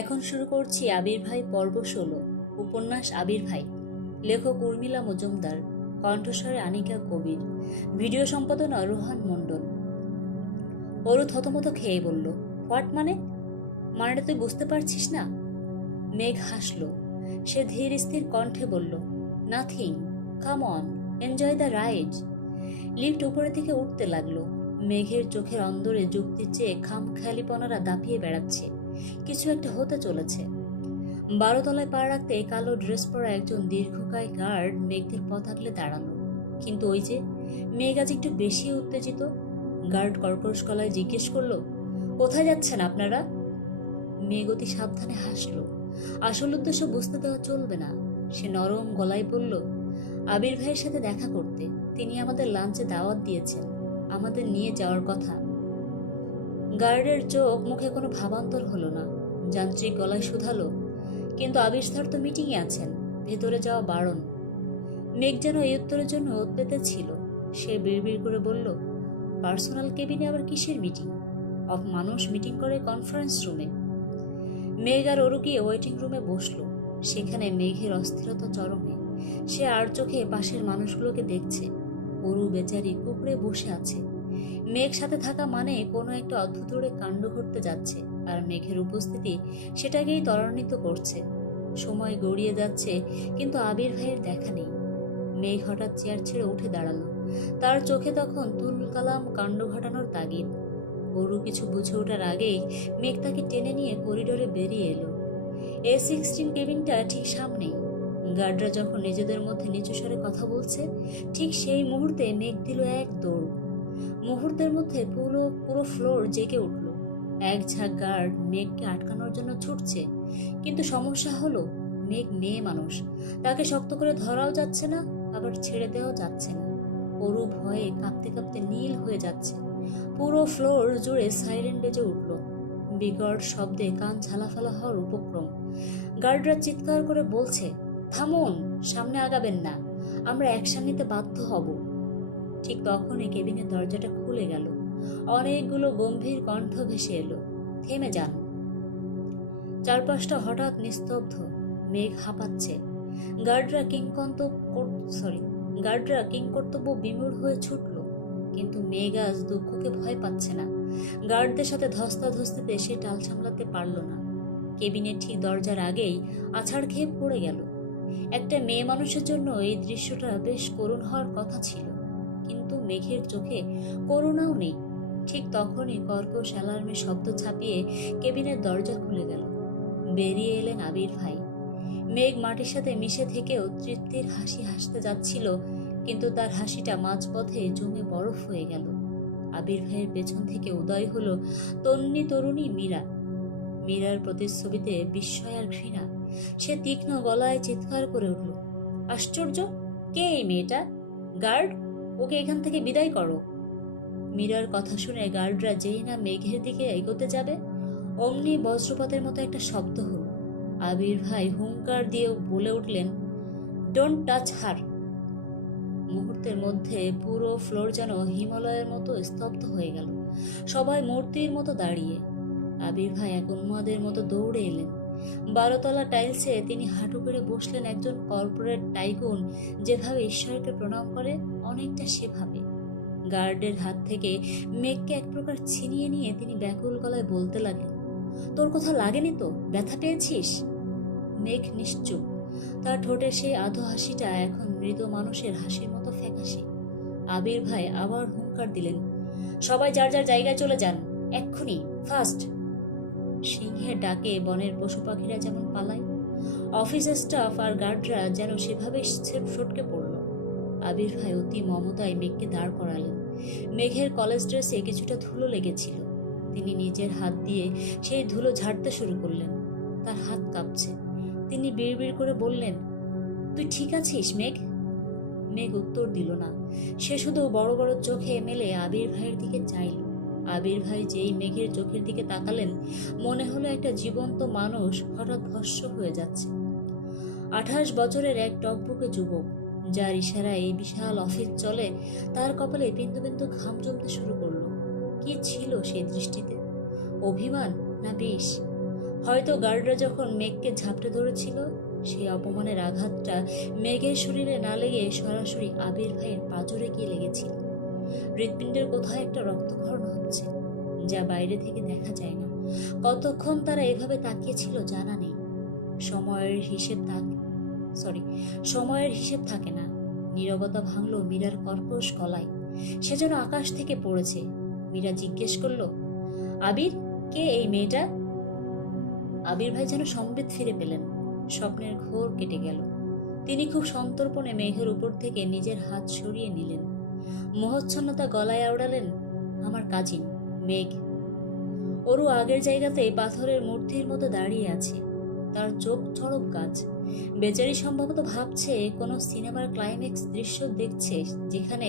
এখন শুরু করছি আবির ভাই পর্ব 16। উপন্যাস আবির ভাই। লেখক উর্মিলা মজুমদার। কণ্ঠস্বরে আনিকা কবির। ভিডিও সম্পাদনা রোহান মণ্ডল। অরু থতমত খেয়ে বলল, হোয়াট মানে? মানেটা তুই বুঝতে পারছিস না? মেঘ হাসল। সে ধীর স্থির কণ্ঠে বলল, nothing, come on, enjoy the ride. Lift উপরের দিকে উঠতে লাগলো। মেঘের চোখের অন্দরে যুক্তির চেয়ে খামখেয়ালিপনারা দাপিয়ে বেড়াচ্ছে। কিছু একটা হতে চলেছে। 12 তলায় পা রাখতে কালো ড্রেস পরা একজন দীর্ঘকায় গার্ড মেঘদের পথ আগলে দাঁড়ালো। কিন্তু ওই যে, মেঘ আজ একটু বেশি উত্তেজিত। গার্ড কর্কশ গলায় জিজ্ঞেস করলো, কোথায় যাচ্ছেন আপনারা? মেঘ অতি সাবধানে হাসলো। আসল উদ্দেশ্য বুঝতে দেওয়া চলবে না। সে নরম গলায় বলল, আবির ভাইয়ের সাথে দেখা করতে। তিনি আমাদের লাঞ্চে দাওয়াত দিয়েছেন, আমাদের নিয়ে যাওয়ার কথা। গার্ডের চোখ মুখে কোনো ভাবান্তর হলো না। যান্ত্রিক গলায় শুধালো, কিন্তু আবির স্যার তো মিটিংয়ে আছেন, ভেতরে যাওয়া বারণ। মেঘ যেন এই উত্তরের জন্য উৎপেতে ছিল। সে বিড়বিড় করে বলল, পার্সোনাল কেবিনে আবার কিসের মিটিং? মানুষ মিটিং করে কনফারেন্স রুমে। মেঘ আর অরু গিয়ে ওয়েটিং রুমে বসলো। সেখানে মেঘের অস্থিরতা চরমে। সে আর চোখে পাশের মানুষগুলোকে দেখছে। অরু বেচারি কুকড়ে বসে আছে। মেঘ সাথে থাকা মানে কোনো একটা অদ্ভুত কাণ্ড ঘটতে যাচ্ছে, আর মেঘের উপস্থিতি সেটাকেই ত্বরান্বিত করছে। সময় গড়িয়ে যাচ্ছে, কিন্তু আবির ভাইয়ের দেখা নেই। মেঘ হঠাৎ চেয়ার ছেড়ে উঠে দাঁড়ালো। তার চোখে তখন তুলকালাম কাণ্ড ঘটানোর তাগিদ। অরু কিছু বুঝে ওঠার আগেই মেঘ তাকে টেনে নিয়ে করিডোরে বেরিয়ে এলো। A16 কেবিনটা ঠিক সামনেই। গার্ডরা যখন নিজেদের মধ্যে নিচু স্বরে কথা বলছে, ঠিক সেই মুহূর্তে মেঘ দিল এক দৌড়। মুহূর্তের মধ্যে পুরো ফ্লোর জেগে উঠল। এক ঝাঁক গার্ড মেঘকে আটকানোর জন্য ছুটছে, কিন্তু সমস্যা হলো, মেঘ মেয়ে মানুষ। তাকে শক্ত করে ধরাও যাচ্ছে না, আবার ছেড়ে দেওয়াও যাচ্ছে না। অরু ভয়ে কাঁপতে কাঁপতে নীল হয়ে যাচ্ছে। পুরো ফ্লোর জুড়ে সাইরেন বেজে উঠল। বিকট শব্দে কান ঝালাফালা হওয়ার উপক্রম। গার্ডরা চিৎকার করে বলছে, থামুন, সামনে আগাবেন না, আমরা অ্যাকশন নিতে বাধ্য হব। ঠিক তখনই কেবিনের দরজাটা খুলে গেল। অনেকগুলো গম্ভীর কণ্ঠ ভেসে এলো, থেমে যান। চারপাশটা হঠাৎ নিস্তব্ধ। মেঘ হাঁপাচ্ছে। গার্ডরা কিংকর্তব্য বিমূঢ় হয়ে ছুটল। কিন্তু মেঘ আজ দুঃখকে ভয় পাচ্ছে না। গার্ডদের সাথে ধস্তাধস্তিতে সে টাল সামলাতে পারল না। কেবিনের ঠিক দরজার আগেই আছাড় খেয়ে পড়ে গেল। একটা মেয়ে মানুষের জন্য এই দৃশ্যটা বেশ করুণ হওয়ার কথা ছিল, কিন্তু মেঘের চোখে করুণাও নেই। ঠিক তখনই কর্কশ অ্যালার্মের শব্দ ছাপিয়ে কেবিনের দরজা খুলে গেল। বেরিয়ে এলেন আবির ভাই। মেঘ মাটির সাথে মিশে থেকেও তৃপ্তির হাসি হাসতে যাচ্ছিল, কিন্তু তার হাসিটা মাঝপথে জমে বরফ হয়ে গেল। আবির ভাইয়ের পেছন থেকে উদয় হলো তন্নি তরুণী মীরা। মীরার প্রতিচ্ছবিতে বিস্ময় আর ঘৃণা। সে তীক্ষ্ণ গলায় চিৎকার করে উঠল, আশ্চর্য, কে এই মেয়েটা? গার্ড, ওকে এখান থেকে বিদায় করো। মীরার কথা শুনে গার্ডরা যেই না মেঘের দিকে এগোতে যাবে, অমনি বজ্রপাতের মতো একটা শব্দ হলো। আবির ভাই হুঙ্কার দিয়ে বলে উঠলেন, ডোন্ট টাচ হার। মুহূর্তের মধ্যে পুরো ফ্লোর যেন হিমালয়ের মতো স্তব্ধ হয়ে গেল। সবাই মূর্তির মতো দাঁড়িয়ে। আবির ভাই এক উন্মাদের মতো দৌড়ে এলেন। 12 তলা টাইলসে তিনি হাঁটু করে বসলেন। একজন কর্পোরেট টাইকুন যেভাবে ঈশ্বরকে প্রণাম করে, অনেকটা সেভাবে। গার্ডের হাত থেকে মেঘকে এক প্রকার ছিনিয়ে নিয়ে তিনি ব্যাকুল গলায় বলতে লাগলেন, তোর কোথাও লাগেনি তো? ব্যথা পেয়েছিস? মেঘ নিশ্চুপ। তার ঠোঁটের সেই আধো হাসিটা এখন মৃত মানুষের হাসির মতো ফ্যাকাশে। আবির ভাই আবার হুঙ্কার দিলেন, সবাই যার যার জায়গায় চলে যান, এক্ষুনি, ফাস্ট। সিংহের ডাকে বনের পশু পাখিরা যেমন পালায়, অফিস স্টাফ আর গার্ডরা যেন সেভাবে সটকে পড়ল। আবির ভাই অতি মমতায় মেঘকে দাঁড় করালেন। মেঘের কলেজ ড্রেসে কিছুটা ধুলো লেগেছিল। তিনি নিজের হাত দিয়ে সেই ধুলো ঝাড়তে শুরু করলেন। তার হাত কাঁপছে। তিনি বিড়বিড় করে বললেন, তুই ঠিক আছিস মেঘ? মেঘ উত্তর দিল না। সে শুধু বড় বড় চোখে মেলে আবির ভাইয়ের দিকে চাইল। আবির ভাই যেই মেঘের চোখের দিকে তাকালেন, মনে হলো একটা জীবন্ত মানুষ হঠাৎ ভস্ম হয়ে যাচ্ছে। 28 বছরের এক টকবকে যুবক, যার ইশারায় এই বিশাল অফিস চলে, তার কপালে বিন্দু বিন্দু ঘাম জমতে শুরু করলো। কি ছিল সেই দৃষ্টিতে? অভিমান না বিষ? হয়তো গার্ডরা যখন মেঘকে ঝাপটে ধরেছিল, সেই অপমানের আঘাতটা মেঘের শরীরে না লেগে সরাসরি আবির ভাইয়ের পাঁজরে গিয়ে লেগেছিল। হৃৎপিণ্ডের কোথাও একটা রক্তক্ষরণ হচ্ছে, যা বাইরে থেকে দেখা যায় না। কতক্ষণ তারা এভাবে তাকিয়েছিল জানা নেই। সময়ের হিসেব থাকে না। নীরবতা ভাঙল মীরার কর্কশ গলায়। সে যেন আকাশ থেকে পড়েছে। মীরা জিজ্ঞেস করলো, আবির, কে এই মেয়েটা? আবির ভাই যেন সম্বিত ফিরে পেলেন। স্বপ্নের ঘোর কেটে গেল। তিনি খুব সন্তর্পণে মেঘের উপর থেকে নিজের হাত সরিয়ে নিলেন। মোহচ্ছন্নতা গলায় আওড়ালেন, আমার কাজিন মেঘ। ওরু আগের জায়গাতেই পাথরের মূর্তির মতো দাঁড়িয়ে আছে। তার চোখ চড়ক গাছ। বেচারি সম্ভবত ভাবছে কোনো সিনেমার ক্লাইম্যাক্স দৃশ্য দেখছে, যেখানে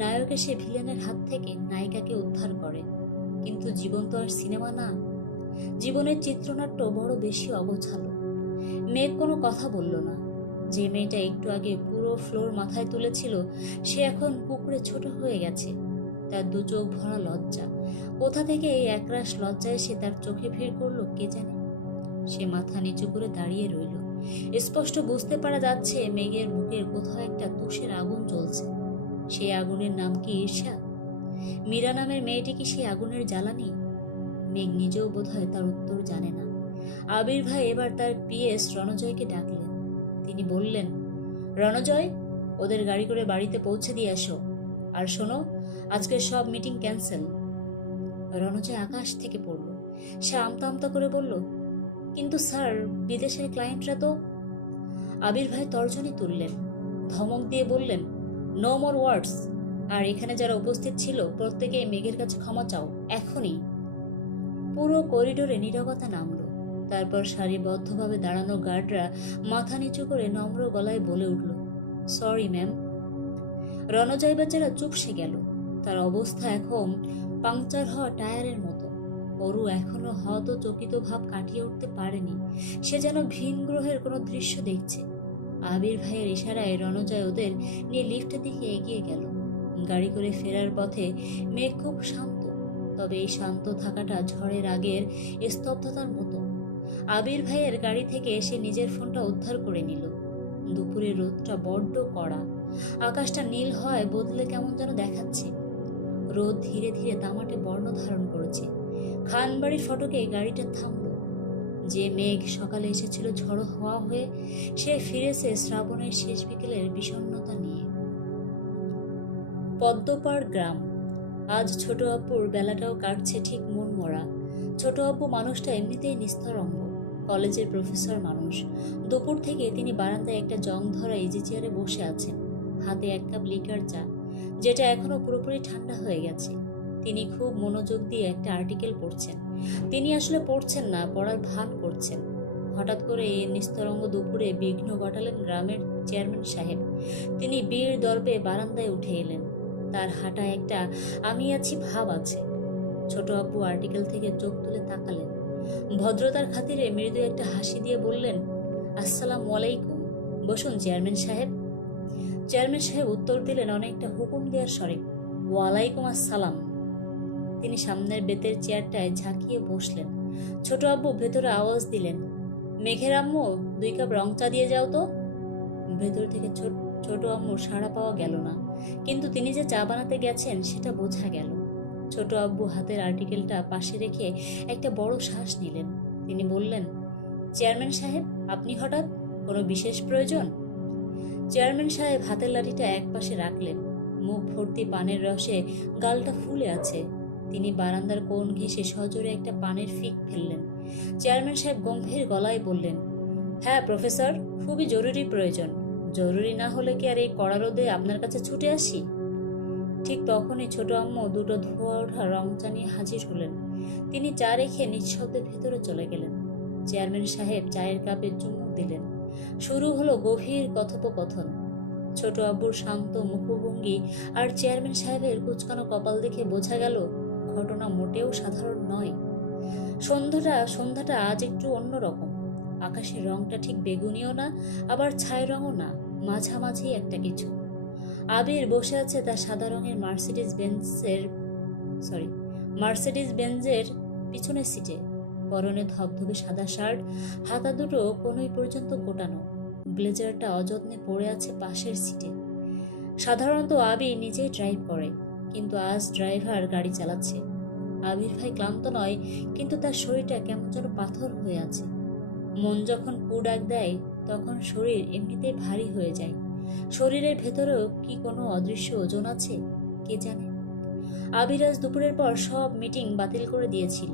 নায়ক এসে ভিলেনের হাত থেকে নায়িকাকে উদ্ধার করে। কিন্তু জীবন তো আর সিনেমা না। জীবনের চিত্রনাট্য বড় বেশি অগোছালো। মেঘ কোনো কথা বলল না। যে মেয়েটা একটু আগে পুরো ফ্লোর মাথায় তুলেছিল, সে এখন পুকুরে ছোট হয়ে গেছে। তার দু চোখ ভরা লজ্জা। কোথা থেকে এই একরাশ লজ্জা এসে তার চোখে ভিড় করলো কে জানে। সে মাথা নিচু করে দাঁড়িয়ে রইল। স্পষ্ট বুঝতে পারা যাচ্ছে মেঘের বুকের কোথাও একটা তুষের আগুন জ্বলছে। সেই আগুনের নাম কি ঈর্ষা? মীরা নামের মেয়েটি কি সেই আগুনের জ্বালানি? মেঘ নিজেও বোধহয় তার উত্তর জানে না। আবির ভাই এবার তার পিএস রণজয়কে ডাকলেন। তিনি বললেন, রণজয়, ওদের গাড়ি করে বাড়িতে পৌঁছে দিয়ে আসো। আর শোনো, আজকের সব মিটিং ক্যান্সেল। রণজয় আকাশ থেকে পড়ল। সে আমতা আমতা করে বলল, কিন্তু স্যার, বিদেশের ক্লায়েন্টরা তো। আবির ভাই তর্জনী তুললেন, ধমক দিয়ে বললেন, নো মোর ওয়ার্ডস। আর এখানে যারা উপস্থিত ছিল প্রত্যেকেই মেঘের কাছে ক্ষমা চাও, এখনই। পুরো করিডোরে নীরবতা নামল। তারপর সারিবদ্ধভাবে দাঁড়ানো গার্ডরা মাথা নিচু করে নম্র গলায় বলে উঠল, সরি ম্যাম। রণজয় বেচারা চুপসে গেল। তার অবস্থা এখন পাংচার হওয়া টায়ারের মতো। অরু এখনো হত চকিত ভাব কাটিয়ে উঠতে পারেনি। সে যেন ভিন গ্রহের কোনো দৃশ্য দেখছে। আবির ভাইয়ের ইশারায় রণজয় ওদের নিয়ে লিফটের দিকে এগিয়ে গেল। গাড়ি করে ফেরার পথে মেঘ খুব শান্ত, তবে এই শান্ত থাকাটা ঝড়ের আগের স্তব্ধতার মতো। আবির ভাইয়ের গাড়ি থেকে এসে নিজের ফোনটা উদ্ধার করে নিল। দুপুরের রোদটা বড্ড কড়া। আকাশটা নীল হয় বদলে কেমন যেন দেখাচ্ছে। রোদ ধীরে ধীরে তামাটে বর্ণ ধারণ করেছে। খানবাড়ি ফটকে গাড়িটা থামল। যে মেঘ সকালে এসেছিল ঝড়ো হওয়া হয়ে, সে ফিরেছে শ্রাবণের শেষ বিকেলের বিষণ্ণতা নিয়ে। পদ্মপাড় গ্রাম। আজ ছোট আব্বুর বেলাটাও কাটছে ঠিক মন মরা। ছোট আব্বু মানুষটা এমনিতেই নিস্তরঙ্গ, কলেজের প্রফেসর মানুষ। দুপুর থেকে তিনি বারান্দায় একটা জং ধরা ইজি চেয়ারে বসে আছেন, হাতে এক কাপ লিকার চা, যেটা এখনো পুরোপুরি ঠান্ডা হয়ে গেছে। তিনি খুব মনোযোগ দিয়ে একটা আর্টিকেল পড়ছেন। তিনি আসলে পড়ছেন না, পড়ার ভান করছেন। হঠাৎ করে এই নিস্তরঙ্গ দুপুরে বিঘ্ন ঘটালেন গ্রামের চেয়ারম্যান সাহেব। তিনি বীর দর্পে বারান্দায় উঠে এলেন। তার হাঁটায় একটা আমি আছি ভাব আছে। ছোট আব্বু আর্টিকেল থেকে চোখ তুলে তাকালেন। ভদ্রতার খাতিরে মৃদু একটা হাসি দিয়ে বললেন, আসসালামু আলাইকুম, বসুন চেয়ারম্যান সাহেব। চেয়ারম্যান সাহেব উত্তর দিলেন অনেকটা হুকুম দেওয়ার স্বরে, ওয়ালাইকুম আসসালাম। তিনি সামনের বেতের চেয়ারটায় ঝাঁকিয়ে বসলেন। ছোট আব্বু ভেতরে আওয়াজ দিলেন, মেঘের আম্মু, 2 কাপ রং চা দিয়ে যাও তো। ভেতর থেকে ছোট আম্মুর সাড়া পাওয়া গেল না, কিন্তু তিনি যে চা বানাতে গেছেন সেটা বোঝা গেল। ছোট আব্বু হাতের আর্টিকেলটা পাশে রেখে একটা বড় শ্বাস নিলেন। তিনি বললেন, চেয়ারম্যান সাহেব, আপনি হঠাৎ, কোনো বিশেষ প্রয়োজন? চেয়ারম্যান সাহেব হাতের লাঠিটা একপাশে রাখলেন। মুখ ভর্তি পানের রসে গালটা ফুলে আছে। তিনি বারান্দার কোণ ঘেঁষে সজোরে একটা পানের ফিক ফেললেন। চেয়ারম্যান সাহেব গম্ভীর গলায় বললেন, হ্যাঁ প্রফেসর, খুবই জরুরি প্রয়োজন। জরুরি না হলে কি আর এই কড়া রোদে আপনার কাছে ছুটে আসি? ঠিক তখনই ছোট আম্মু 2টো ধোয়া ওঠা রং চা নিয়ে হাজির হলেন। তিনি চা রেখে নিঃশব্দে ভেতরে চলে গেলেন। চেয়ারম্যান সাহেব চায়ের কাপে চুমুক দিলেন। শুরু হলো গভীর কথোপকথন। ছোট আব্বুর শান্ত মুখভঙ্গি আর চেয়ারম্যান সাহেবের কুচকানো কপাল দেখে বোঝা গেল ঘটনা মোটেও সাধারণ নয়। সন্ধ্যাটা আজ একটু অন্যরকম। আকাশের রংটা ঠিক বেগুনিও না, আবার ছাই রঙও না, মাঝামাঝি একটা কিছু। আবির বসে আছে তার সাদা রঙের মার্সিডিজ বেঞ্জের পিছনের সিটে। পরনে ধবধবে সাদা শার্ট, হাতা দুটো কোনোই পর্যন্ত গোটানো। ব্লেজারটা অযত্নে পড়ে আছে পাশের সিটে। সাধারণত আবির নিজেই ড্রাইভ করে, কিন্তু আজ ড্রাইভার গাড়ি চালাচ্ছে। আবির ভাই ক্লান্ত নয়, কিন্তু তার শরীরটা কেমন যেন পাথর হয়ে আছে। মন যখন কু ডাক দেয়, তখন শরীর এমনিতেই ভারী হয়ে যায়। শরীরের ভেতরেও কি কোনো অদৃশ্য ওজন আছে, কে জানে। আবির আজ দুপুরের পর সব মিটিং বাতিল করে দিয়েছিল।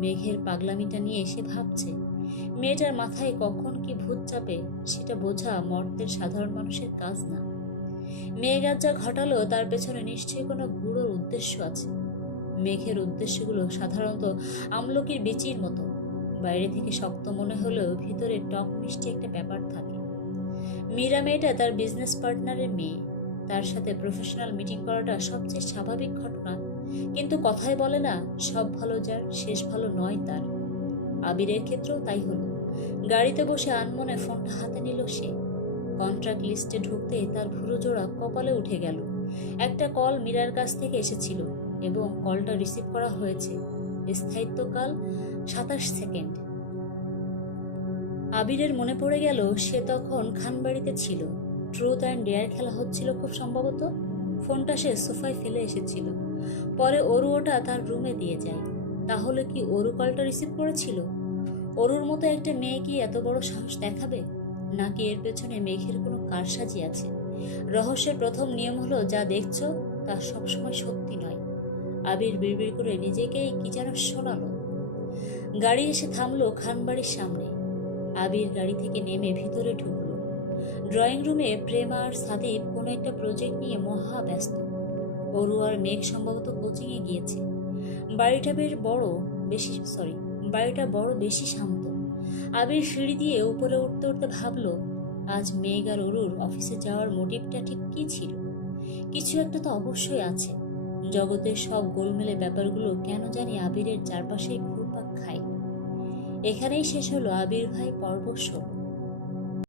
মেঘের পাগলামিটা নিয়ে এসে ভাবছে, মেয়েটার মাথায় কখন কি ভূত চাপে সেটা বোঝা মর্তের সাধারণ মানুষের কাজ না। মেঘ আজ যা ঘটালো তার পেছনে নিশ্চয়ই কোনো গূঢ় উদ্দেশ্য আছে। মেঘের উদ্দেশ্যগুলো সাধারণত আমলকির বিচির মতো, বাইরে থেকে শক্ত মনে হলেও ভিতরে টক মিষ্টি একটা ব্যাপার থাকে। মীরা মেয়েটা তার বিজনেস পার্টনারের মেয়ে, তার সাথে প্রফেশনাল মিটিং করাটা সবচেয়ে স্বাভাবিক ঘটনা, কিন্তু কথায় বলে না, সব ভালো যার শেষ ভালো নয় তার। আবিরের ক্ষেত্রেও তাই হলো। গাড়িতে বসে আনমনে ফোনটা হাতে নিল সে। কন্ট্রাক্ট লিস্টে ঢুকতেই তার ভুরু জোড়া কপালে উঠে গেল। একটা কল মীরার কাছ থেকে এসেছিল এবং কলটা রিসিভ করা হয়েছে। স্থায়িত্বকাল 27 সেকেন্ড। আবিরের মনে পড়ে গেল সে তখন খানবাড়িতে ছিল। ট্রুথ অ্যান্ড ডেয়ার খেলা হচ্ছিল খুব সম্ভবত। ফোনটা সে সোফায় ফেলে এসেছিল। পরে অরু ওটা তার রুমে দিয়ে যায়। তাহলে কি অরু কলটা রিসিভ করেছিল? অরুর মতো একটা মেয়ে কি এত বড় সাহস দেখাবে? নাকি এর পেছনে মেঘের কোনো কারসাজি আছে? রহস্যের প্রথম নিয়ম হলো, যা দেখছো তা সবসময় সত্যি নয়। আবির বিড়বিড় করে নিজেকেই কি যেন শোনালো। গাড়ি এসে থামলো খানবাড়ির সামনে। আবির গাড়ি থেকে নেমে ভিতরে ঢুকলো। ড্রয়িং রুমে প্রেমা আর সাদীপ কোনো একটা প্রজেক্ট নিয়ে মহা ব্যস্ত। অরু আর মেঘ সম্ভবত কোচিংয়ে গিয়েছে। বাড়িটা বড় বেশি শান্ত। আবির সিঁড়ি দিয়ে উপরে উঠতে উঠতে ভাবলো, আজ মেঘ আর অরুর অফিসে যাওয়ার মোটিভটা ঠিক কি ছিল? কিছু একটা তো অবশ্যই আছে। জগতের সব গোলমেলে ব্যাপারগুলো কেন জানি আবিরের চারপাশেই ঘুরপাক খায়। এখানেই শেষ হলো আবির ভাই পর্ব 16।